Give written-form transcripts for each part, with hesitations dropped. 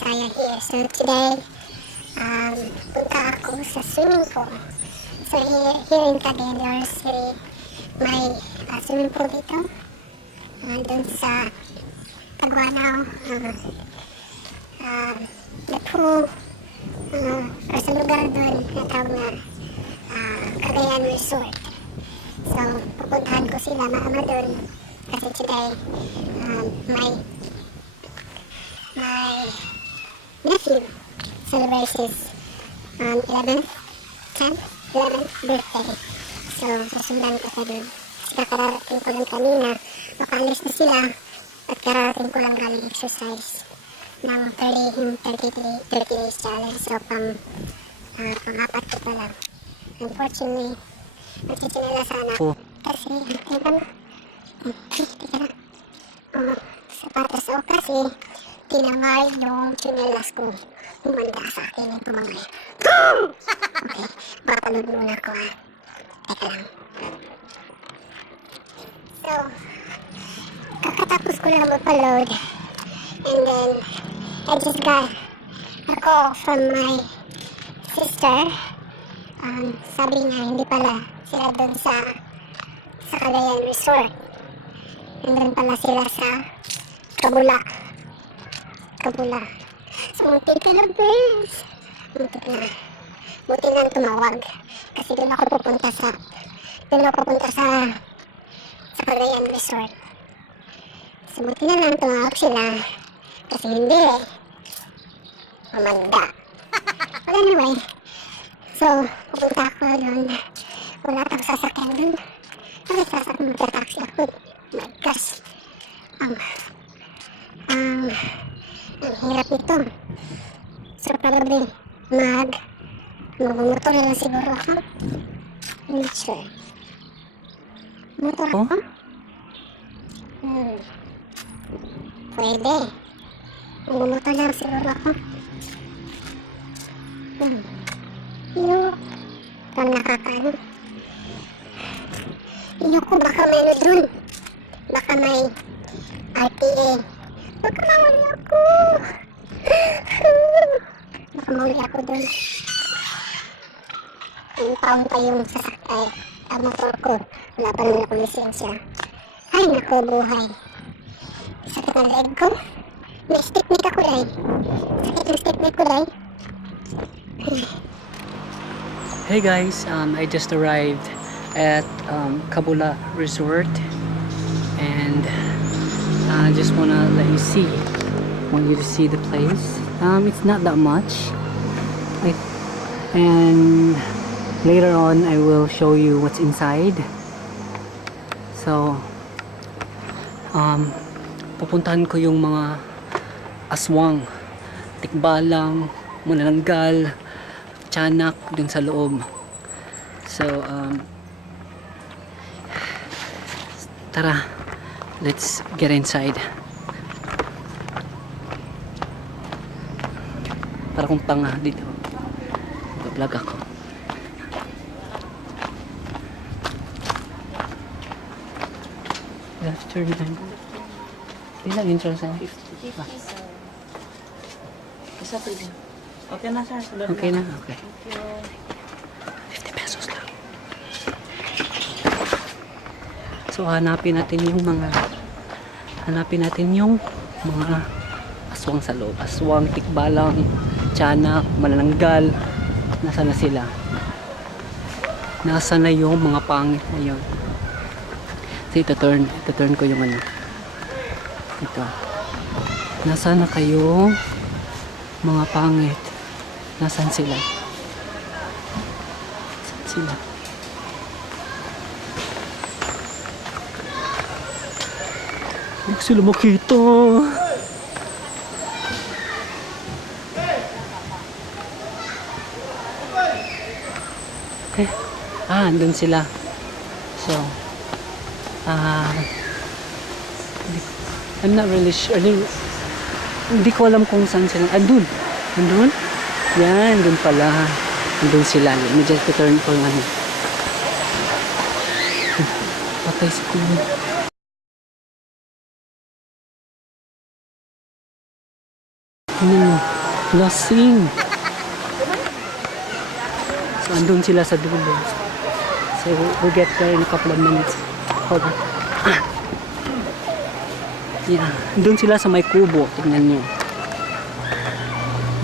Bisaya here. So today, punta ako sa swimming pool. So here in Cagayan River City, may swimming pool dito. Doon sa Cabula, the pool, or sa lugar doon na tawag na Kagayan Resort. So pupuntahan ko sila maama doon kasi today, my nephew celebrates his 11th birthday. So, susundan ko sa doon. Kasi kakararating ko lang kanina. Makalis na sila. At kararating ko lang galing exercise ng 30 days challenge. So, pang-apat ko pa lang. Unfortunately, magsisinila sana. Kasi, sapatos ako kasi tinangay yung chinelas ko. Humanda sa akin yung tumangay. Okay, mapanood muna ko ha. Teka lang. So, kakatapos ko lang mag-upload. And then, I just got a call from my sister. Sabi niya, hindi pala sila doon sa Kagayan Resort. Nandun pala sila sa Cabula. So, muntik ka na, guys. Muntik na. Buti na tumawag. Kasi doon ako pupunta sa Kagayan Resort. So, buti na lang tumawag sila. Kasi hindi mamanda. But anyway, so, pupunta ako doon. Wala tang sasakyan doon. Kasi sasakyan magta-taxi ako. Oh my gosh. Ang hirap nito. So probably magmotor na lang siguro ako. I'm not sure. Motor ako? Pwede. Magmotor na lang siguro ako. Parang nakakaano. Ko baka may ano dun. Baka may RTA. Baka mahuli ako. Baka mahuli ako dun. Ang taon pa yung sasakay. Ang motor ko. Wala pa naman akong lisensya. Ay, naku, buhay. Sakit ang leg ko. May stick neck ako, day. Sakit yung stick neck ko, day. Hey guys, I just arrived at Cabula Resort, and I just want you to see the place. It's not that much, and later on I will show you what's inside. So pupuntahan ko yung mga aswang, tikbalang, manananggal, tiyanak dun sa loob. So tara, let's get inside. Para kung tanga dito, vlog ako. Left turn time. Ilang entrance na? 50. Isa po din. Okay na sir. Okay na, okay. 50 pesos lang. So hanapin natin yung mga aswang sa loob. Aswang, tikbalang, tiyanak, manananggal. Nasaan na sila? Nasaan na yung mga pangit na yun? So ito-turn ko yung ano. Ito. Nasaan na kayo mga pangit? Nasaan sila? Nasaan sila? Huwag sila makita. Andun sila. So, I'm not really sure. Hindi ko alam kung saan sila. Andun? Yan, andun pala. Andun sila. Let me just turn ko yung ano. Patay si Kuya. Lasing. So, andun sila sa dulo. So, we'll get there in a couple of minutes. Hold on. Yeah, andun sila sa may kubo. Tignan nyo.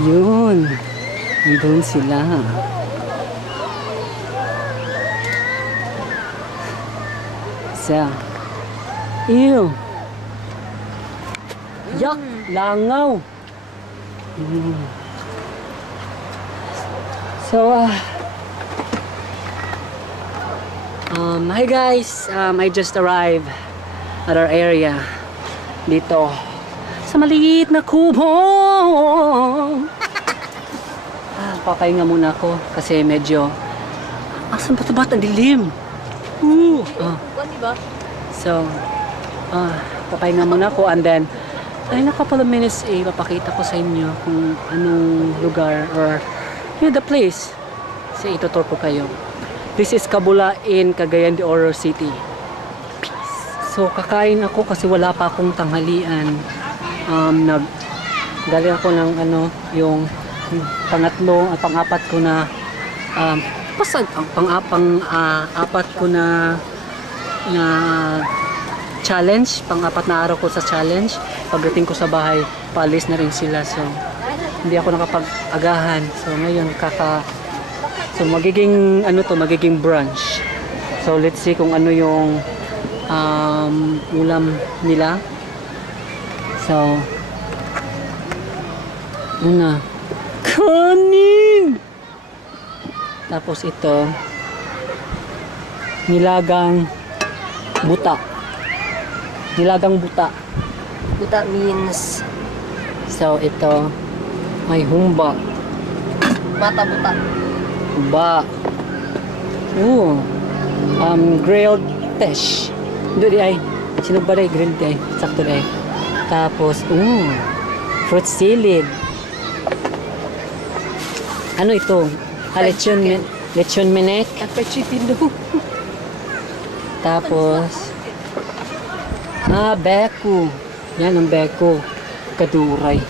Yun. Andun sila. So, ew. Yak, langaw. So, hi guys. I just arrived at our area dito sa maliit na kubo. Papahinga muna ako kasi medyo asan ba ito ba? Ang dilim. So, papahinga muna ako and then in a couple of minutes papakita ko sa inyo kung anong lugar or the place. So, itutur ko kayo. This is Cabula in Cagayan de Oro City. So, kakain ako kasi wala pa akong tanghalian. Galing ako ng yung pangatlo at pang-apat ko na pang-apat ko na challenge, pang-apat na araw ko sa challenge. Pagdating ko sa bahay, paalis na rin sila. So, hindi ako nakapag-agahan. So, ngayon so, magiging brunch. So, let's see kung ano yung ulam nila. So, una, kanin! Tapos ito, nilagang buta. Nilagang buta. Buta means So, ito, may humba. bata buta. Ba. Grilled fish. Doon di ay. Sino ba rin grilled di ay? Sakto di ay. Tapos, fruit salad. Ano ito? Lechon menek. Kapechitino. Tapos, beko. Yan ang beko. Kaduray.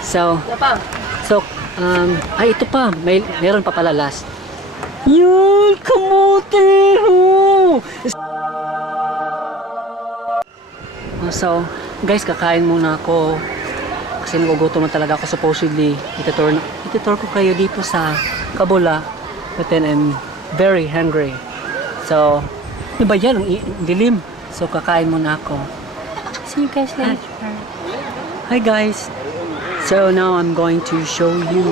So, ito pa. Meron pa pala last. Yun! Kamote! So, guys, kakain muna ako. Kasi nagugutom na talaga ako. Supposedly, itutur ko kayo dito sa Cabula. But then, I'm very hungry. So, ano ba yan? Ang dilim. So, kakain muna ako. See you guys later. Hi guys. So, now I'm going to show you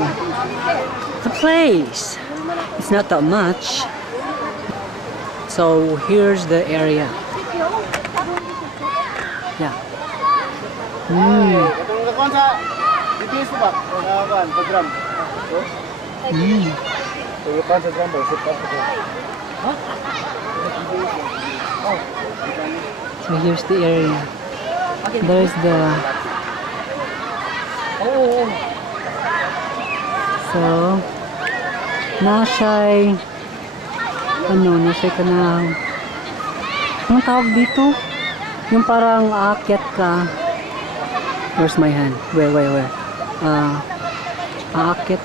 the place. It's not that much. So, here's the area. Yeah. So here's the area. There's the so nasay ka na anong tawag dito? Yung parang aakyat ka. Where's my hand? Where? Aakyat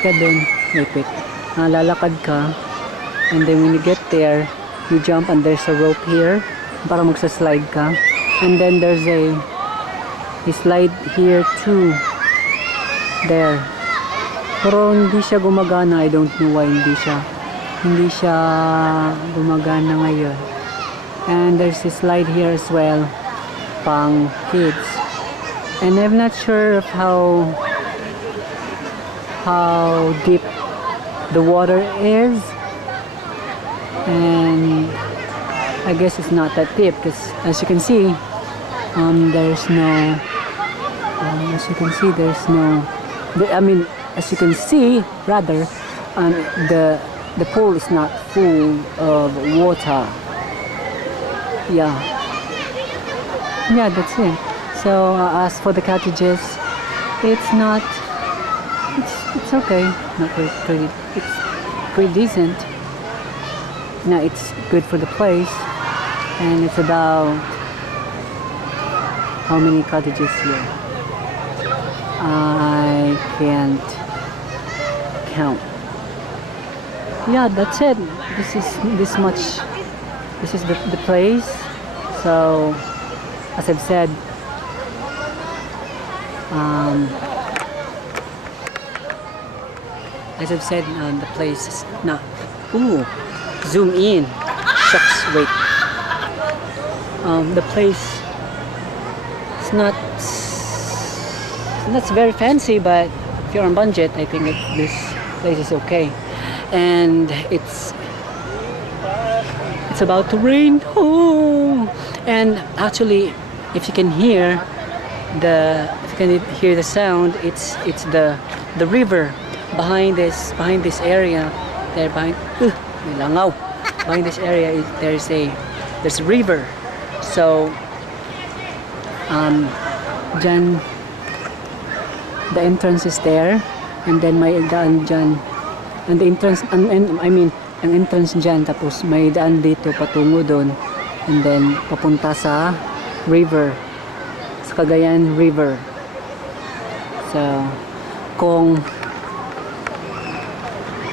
ka dun. Wait. Lalakad ka. And then when you get there, you jump and there's a rope here. Para magsa-slide ka. And then there's a slide here too. There. Pero hindi siya gumagana. I don't know why hindi siya gumagana ngayon. And there's a slide here as well. Pang kids. And I'm not sure of how deep the water is. And I guess it's not that deep because as you can see, there's no the pool is not full of water. Yeah, that's it. So as for the cottages, it's okay. Not pretty. It's pretty decent. No, it's good for the place, and it's about how many cottages here. I can't count. Yeah, that's it. This is this much. This is the place. So, as I've said, the place is not. Ooh, zoom in. Shucks, wait. The place is not. It's very fancy, but if you're on budget, I think this place is okay. And it's about to rain. Oh, and actually, if you can hear the sound, it's the river behind this area. There behind behind this area there's a river. So dyan, the entrance is there, and then may daan dyan, and the entrance and I mean ang entrance dyan, tapos may daan dito patungo doon, and then papunta sa river, sa Cagayan River. So kung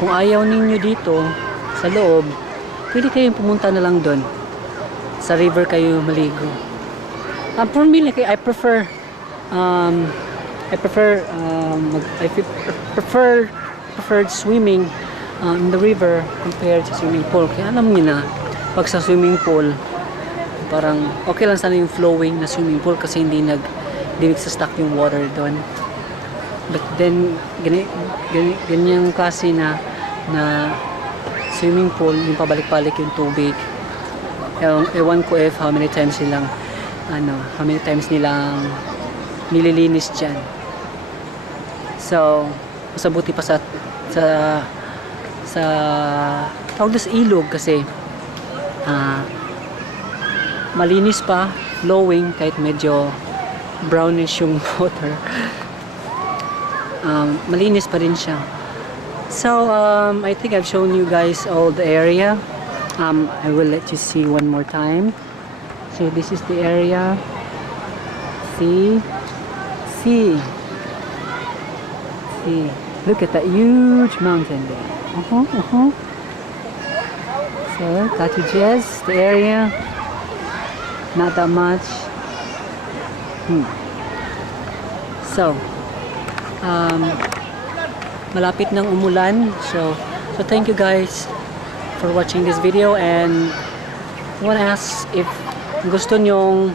ayaw ninyo dito sa loob, pwede kayong pumunta na lang doon sa river, kayo maligo. For me, like, I prefer swimming in the river compared to swimming pool. Kaya alam niyo na, pag sa swimming pool, parang okay lang sana yung flowing na swimming pool kasi hindi nagsa-stuck yung water doon. But then ganyang klase na swimming pool, yung pabalik-balik yung tubig. Ewan ko if how many times nilang nililinis dyan. So mas mabuti pa sa tawag sa ilog kasi malinis pa, flowing, kahit medyo brownish yung water. Malinis pa rin siya. So I think I've shown you guys all the area. I will let you see one more time. So this is the area. See, look at that huge mountain there. So cottages, the area, not that much. So malapit nang umulan, so thank you guys for watching this video, and I want to ask if gusto nyong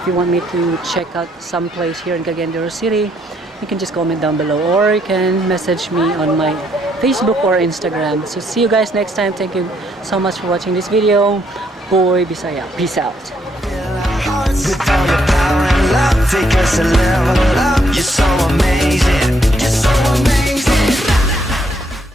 if you want me to check out some place here in Cagayan River City, you can just comment down below, or you can message me on my Facebook or Instagram. So see you guys next time. Thank you so much for watching this video. Boy Bisaya, peace out. With all your power and love, take us a level up. You're so amazing.